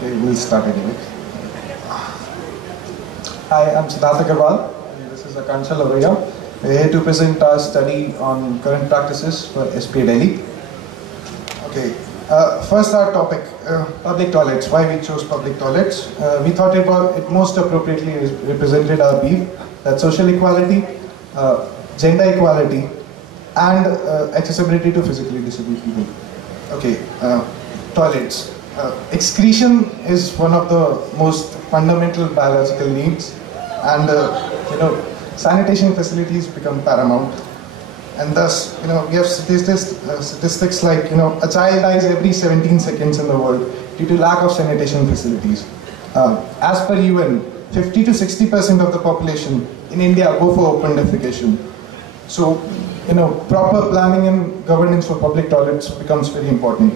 Okay, we'll start anyway. Hi, I'm Siddharth Agarwal, and this is Akanksha Lavaya. We're here to present our study on current practices for SPA Delhi. Okay, first our topic, public toilets. Why we chose public toilets? We thought it most appropriately represented our beef, that social equality, gender equality, and accessibility to physically disabled people. Okay, toilets. Excretion is one of the most fundamental biological needs, and sanitation facilities become paramount. And thus, we have statistics like, a child dies every 17 seconds in the world due to lack of sanitation facilities. As per UN, 50 to 60% of the population in India go for open defecation. So, proper planning and governance for public toilets becomes very important.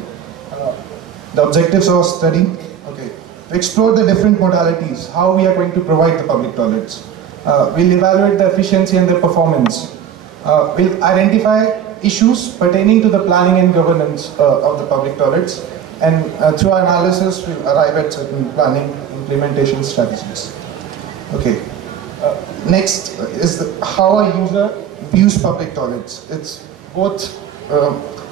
The objectives of our study, to explore the different modalities, how we are going to provide the public toilets. We'll evaluate the efficiency and the performance. We'll identify issues pertaining to the planning and governance of the public toilets, and through our analysis, we'll arrive at certain planning implementation strategies. Okay. Next is how a user views public toilets. It's both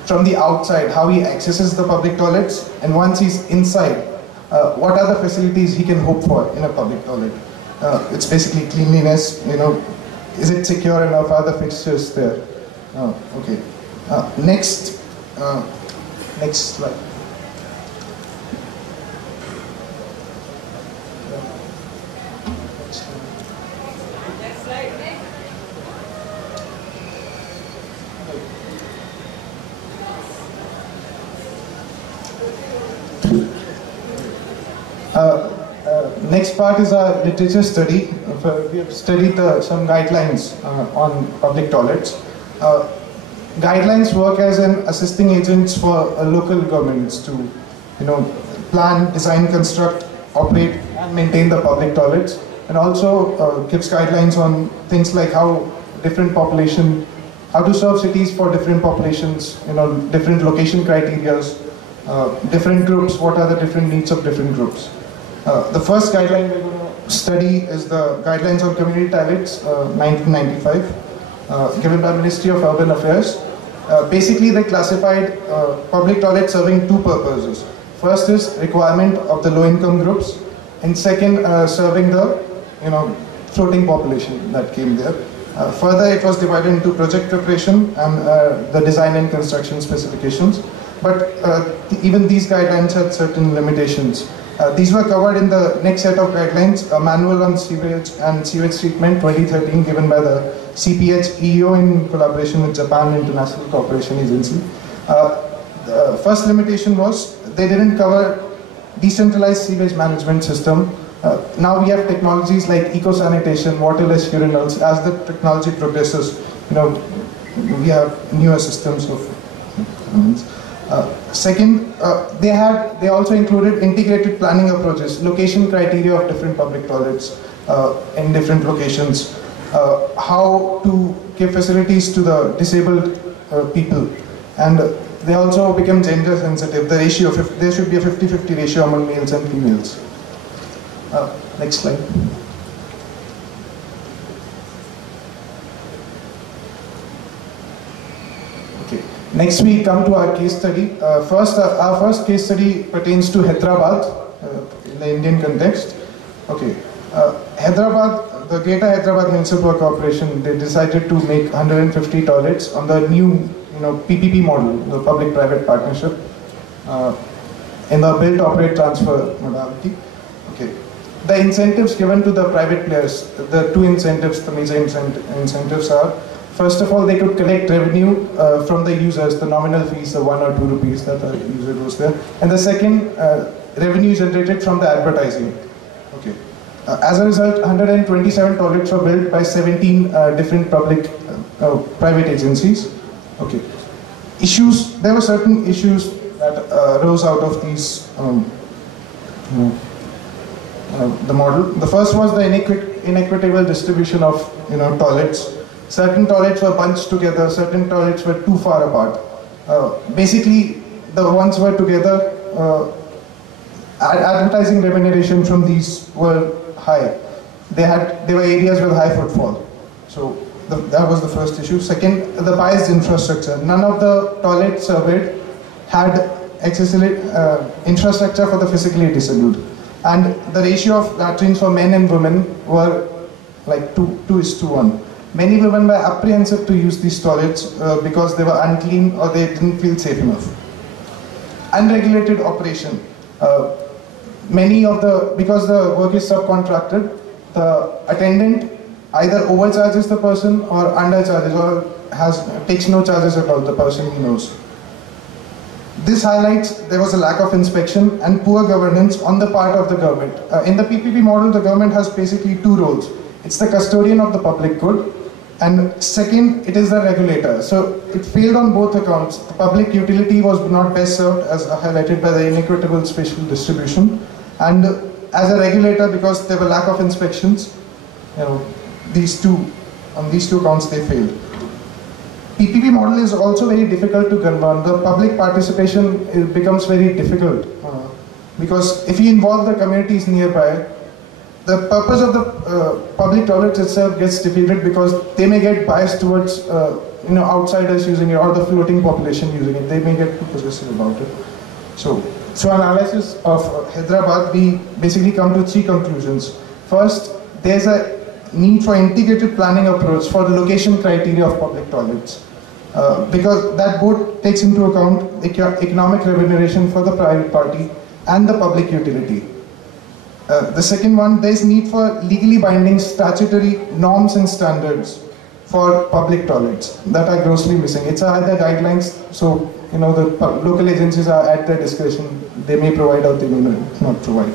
from the outside, how he accesses the public toilets, and once he's inside, what are the facilities he can hope for in a public toilet. It's basically cleanliness, is it secure enough, are the fixtures there? Okay. Next slide. Next part is our literature study. We have studied some guidelines on public toilets. Guidelines work as an assisting agents for local governments to, plan, design, construct, operate, and maintain the public toilets, and also gives guidelines on things like how to serve cities for different populations, different location criterias, different groups, what are the different needs of different groups. The first guideline we're going to study is the Guidelines on Community Toilets, 1995, given by Ministry of Urban Affairs. Basically, they classified public toilets serving two purposes. First is requirement of the low-income groups, and second, serving the floating population that came there. Further, it was divided into project preparation and the design and construction specifications. But even these guidelines had certain limitations. These were covered in the next set of guidelines, a manual on sewage and sewage treatment 2013 given by the CPH EO in collaboration with Japan International Cooperation Agency. The first limitation was they didn't cover decentralized sewage management system. Now we have technologies like eco-sanitation, waterless urinals. As the technology progresses, we have newer systems of second, they also included integrated planning approaches, location criteria of different public toilets in different locations, how to give facilities to the disabled people, and they also become gender sensitive. The ratio, there should be a 50-50 ratio among males and females. Next slide. Next we come to our case study. Our first case study pertains to Hyderabad in the Indian context. Okay, Hyderabad, the Greater Hyderabad Municipal Corporation, they decided to make 150 toilets on the new PPP model, the public-private partnership, in the build, operate, transfer modality. Okay, the incentives given to the private players, the two incentives, the major incentives are, first of all, they could collect revenue from the users, the nominal fees, the 1 or 2 rupees that the user goes there. And the second, revenue generated from the advertising. Okay. As a result, 127 toilets were built by 17 different private agencies. Okay. Issues, there were certain issues that arose out of these, the model. The first was the inequitable distribution of, toilets. Certain toilets were bunched together, certain toilets were too far apart. Basically, the ones were together, advertising remuneration from these were high. There were areas with high footfall. So that was the first issue. Second, the biased infrastructure. None of the toilets surveyed had accessible infrastructure for the physically disabled. And the ratio of latrines for men and women were like 2:1. Many women were apprehensive to use these toilets because they were unclean or they didn't feel safe enough. Unregulated operation. Because the work is subcontracted, the attendant either overcharges the person or undercharges or takes no charges at all, the person he knows. This highlights there was a lack of inspection and poor governance on the part of the government. In the PPP model, the government has basically two roles. It's the custodian of the public good, and second, it is the regulator. So it failed on both accounts. The public utility was not best served, as highlighted by the inequitable spatial distribution, and as a regulator, because there were lack of inspections, on these two accounts they failed. PPP model is also very difficult to govern. The public participation becomes very difficult because if you involve the communities nearby, the purpose of the public toilets itself gets defeated because they may get biased towards outsiders using it or the floating population using it. They may get too possessive about it. So analysis of Hyderabad, we basically come to three conclusions. First, there's a need for integrated planning approach for the location criteria of public toilets. Because that both takes into account economic remuneration for the private party and the public utility. The second one, there is need for legally binding statutory norms and standards for public toilets that are grossly missing. It's either guidelines, so the local agencies are at their discretion. They may provide or they may not provide.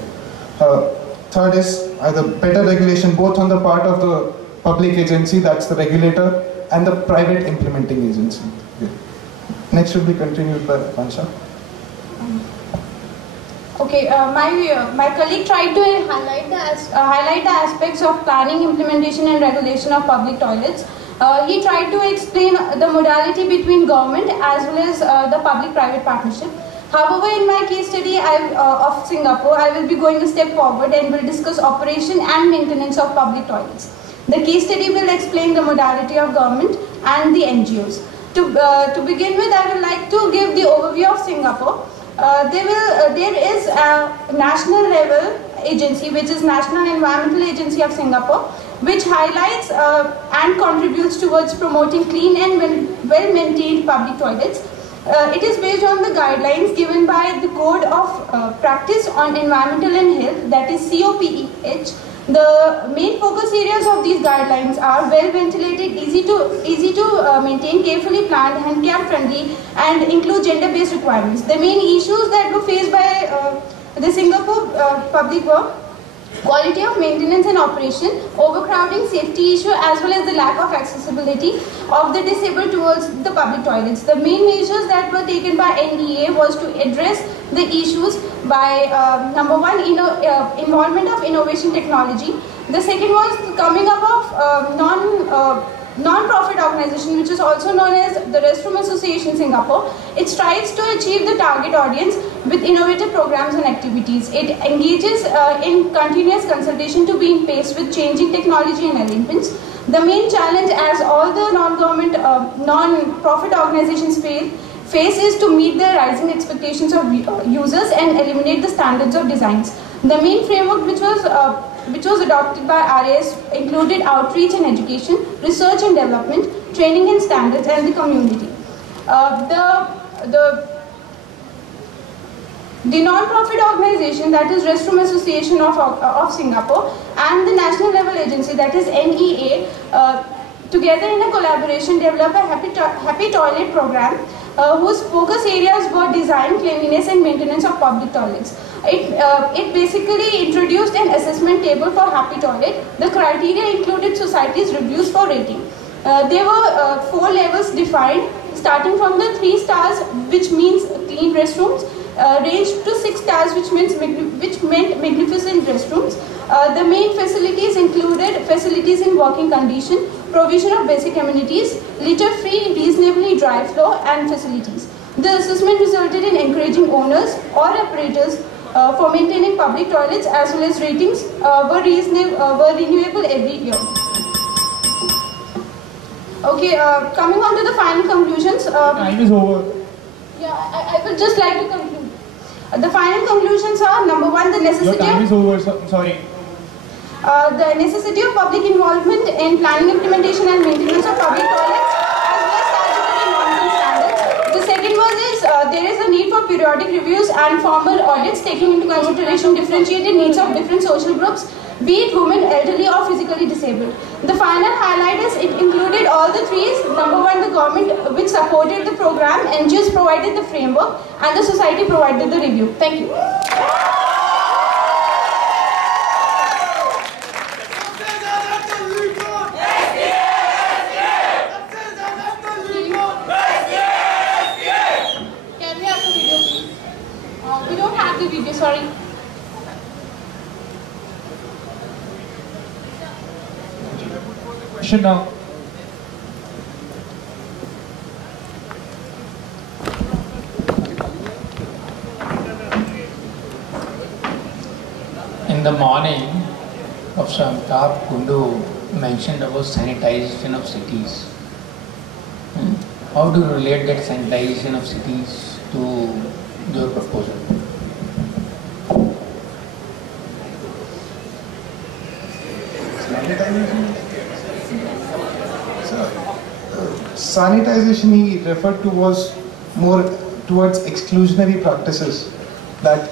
Third is either better regulation both on the part of the public agency, that's the regulator, and the private implementing agency. Okay. Next will be continued by Pansha. Okay, my colleague tried to highlight the aspects of planning, implementation and regulation of public toilets. He tried to explain the modality between government as well as the public-private partnership. However, in my case study of Singapore, I will be going a step forward and will discuss operation and maintenance of public toilets. The case study will explain the modality of government and the NGOs. To begin with, I would like to give the overview of Singapore. There is a national level agency, which is National Environmental Agency of Singapore, which highlights and contributes towards promoting clean and well-maintained public toilets. It is based on the guidelines given by the Code of Practice on Environmental and Health, that is COPEH. The main focus areas of these guidelines are well ventilated, easy to maintain, carefully planned, handicap friendly, and include gender-based requirements. The main issues that were faced by the Singapore public were quality of maintenance and operation, overcrowding, safety issue, as well as the lack of accessibility of the disabled towards the public toilets. The main measures that were taken by NEA was to address the issues by number one, involvement of innovation technology. The second was coming up of non-profit organization, which is also known as the Restroom Association Singapore. It strives to achieve the target audience with innovative programs and activities. It engages in continuous consultation to be in pace with changing technology and arrangements. The main challenge, as all the non-government, non-profit organizations face is to meet the rising expectations of users and eliminate the standards of designs. The main framework which was adopted by RAS included outreach and education, research and development, training and standards, and the community. The non-profit organization, that is Restroom Association of Singapore, and the national level agency, that is NEA, together in a collaboration developed a Happy Toilet program, whose focus areas were design, cleanliness and maintenance of public toilets. It basically introduced an assessment table for Happy Toilet. The criteria included society's reviews for rating. There were 4 levels defined, starting from the 3 stars, which means clean restrooms, ranged to 6 stars, which meant magnificent restrooms. The main facilities included facilities in working condition, provision of basic amenities, litter-free, reasonably dry floor, and facilities. The assessment resulted in encouraging owners or operators for maintaining public toilets as well as ratings were renewable every year. Okay, coming on to the final conclusions. Time is over. Yeah, I would just like to conclude. The final conclusions are: number one, the necessity. Your time is over. Sorry. The necessity of public involvement in planning, implementation, and maintenance of public toilets, as well as statutory norms and standards. The second one is there is a need for periodic reviews and formal audits taking into consideration differentiated needs of different social groups, be it women, elderly, or physically disabled. The final highlight is it included all the three. Number one, the government which supported the program, NGOs provided the framework, and the society provided the review. Thank you. Can we have the video, please? We don't have the video, sorry. Question now. In the morning, Professor Amitabh Kundu mentioned about sanitization of cities. How do you relate that sanitization of cities to your proposal? Sanitization he referred to was more towards exclusionary practices that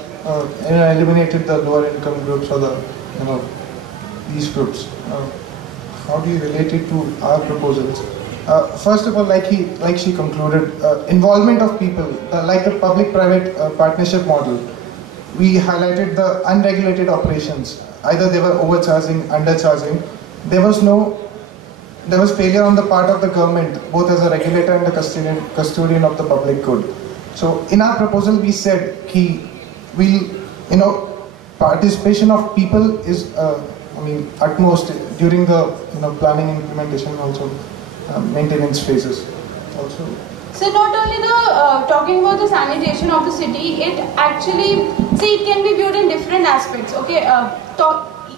eliminated the lower income groups or the these groups. How do you relate it to our proposals? First of all, like she concluded, involvement of people, like the public-private partnership model. We highlighted the unregulated operations. Either they were overcharging, undercharging. There was failure on the part of the government, both as a regulator and the custodian of the public good. So in our proposal, we said participation of people is, utmost during the planning, implementation, and also maintenance phases. Also. So not only the talking about the sanitation of the city, it actually it can be viewed in different aspects. Okay,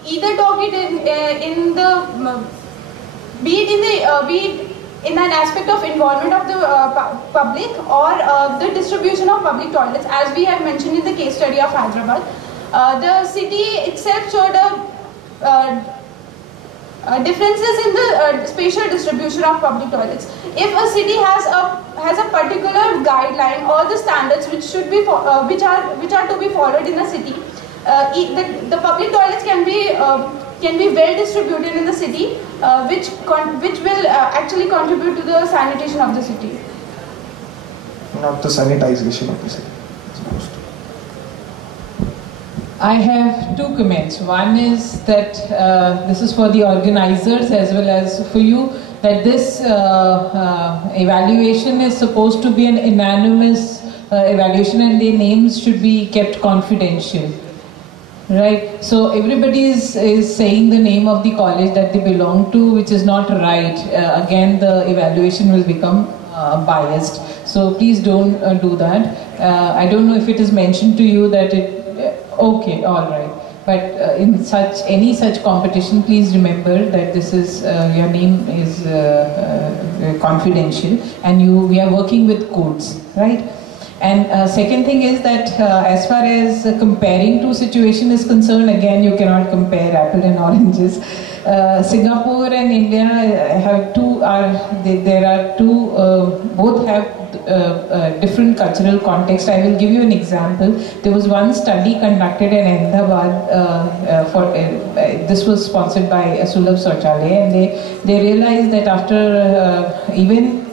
either talk it in the be it in an aspect of involvement of the public or the distribution of public toilets, as we have mentioned in the case study of Hyderabad. The city itself showed differences in the spatial distribution of public toilets. If a city has a particular guideline or the standards which should be which are to be followed in a city, the public toilets can be well distributed in the city, which will actually contribute to the sanitation of the city. Not the sanitization of the city. I have two comments. One is that this is for the organizers as well as for you, that this evaluation is supposed to be an anonymous evaluation and the names should be kept confidential. Right, so everybody is saying the name of the college that they belong to, which is not right. Again, the evaluation will become biased. So please don't do that. I don't know if it is mentioned to you that okay, all right. But in any such competition, please remember that this is your name is confidential, and we are working with codes, right? And second thing is that as far as comparing two situation is concerned, again you cannot compare apple and oranges. Singapore and India have both have different cultural context. I will give you an example. There was one study conducted in Ahmedabad. This was sponsored by Sulabh Sauchalaya, and they realized that after even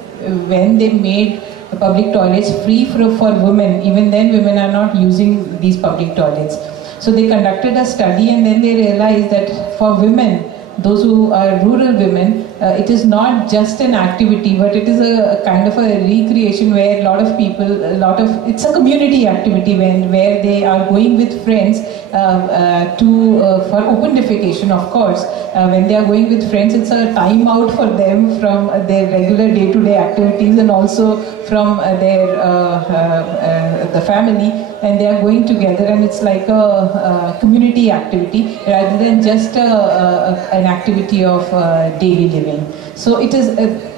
when they made public toilets free for women, even then women are not using these public toilets. So they conducted a study, and then they realized that for women, those who are rural women, it is not just an activity, but it is a kind of a recreation where a lot of people, it's a community activity where they are going with friends for open defecation, of course. When they are going with friends, it's a time out for them from their regular day-to-day activities and also from their the family, and they are going together, and it's like a community activity rather than just an activity of daily living. So it is,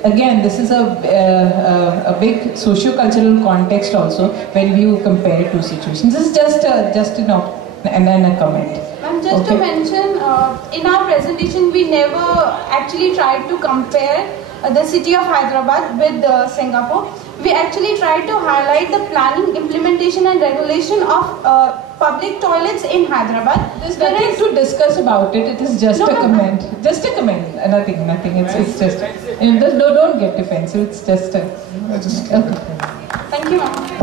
again, this is a big socio-cultural context also when you compare two situations. This is just a comment. And just to mention, in our presentation, we never actually tried to compare the city of Hyderabad with Singapore. We actually tried to highlight the planning, implementation and regulation of public toilets in Hyderabad. There's nothing to discuss about it. It is just a comment. Just a comment. Nothing. It's just. Don't get defensive. It's just a. I just. Okay. Thank you, ma'am.